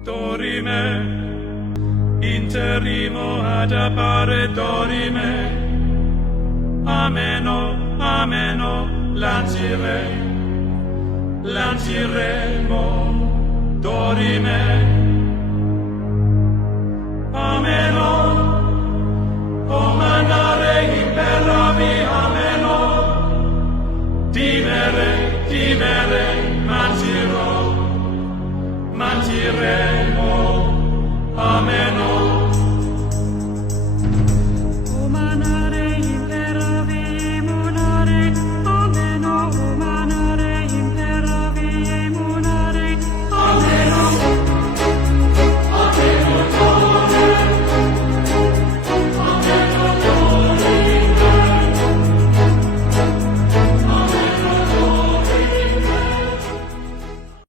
Dorime, interimo ad appare dorime, ameno, ameno, lanciremo, dorime, ameno, o mandare imperavi, ameno, dimere, mantiremo, ameno.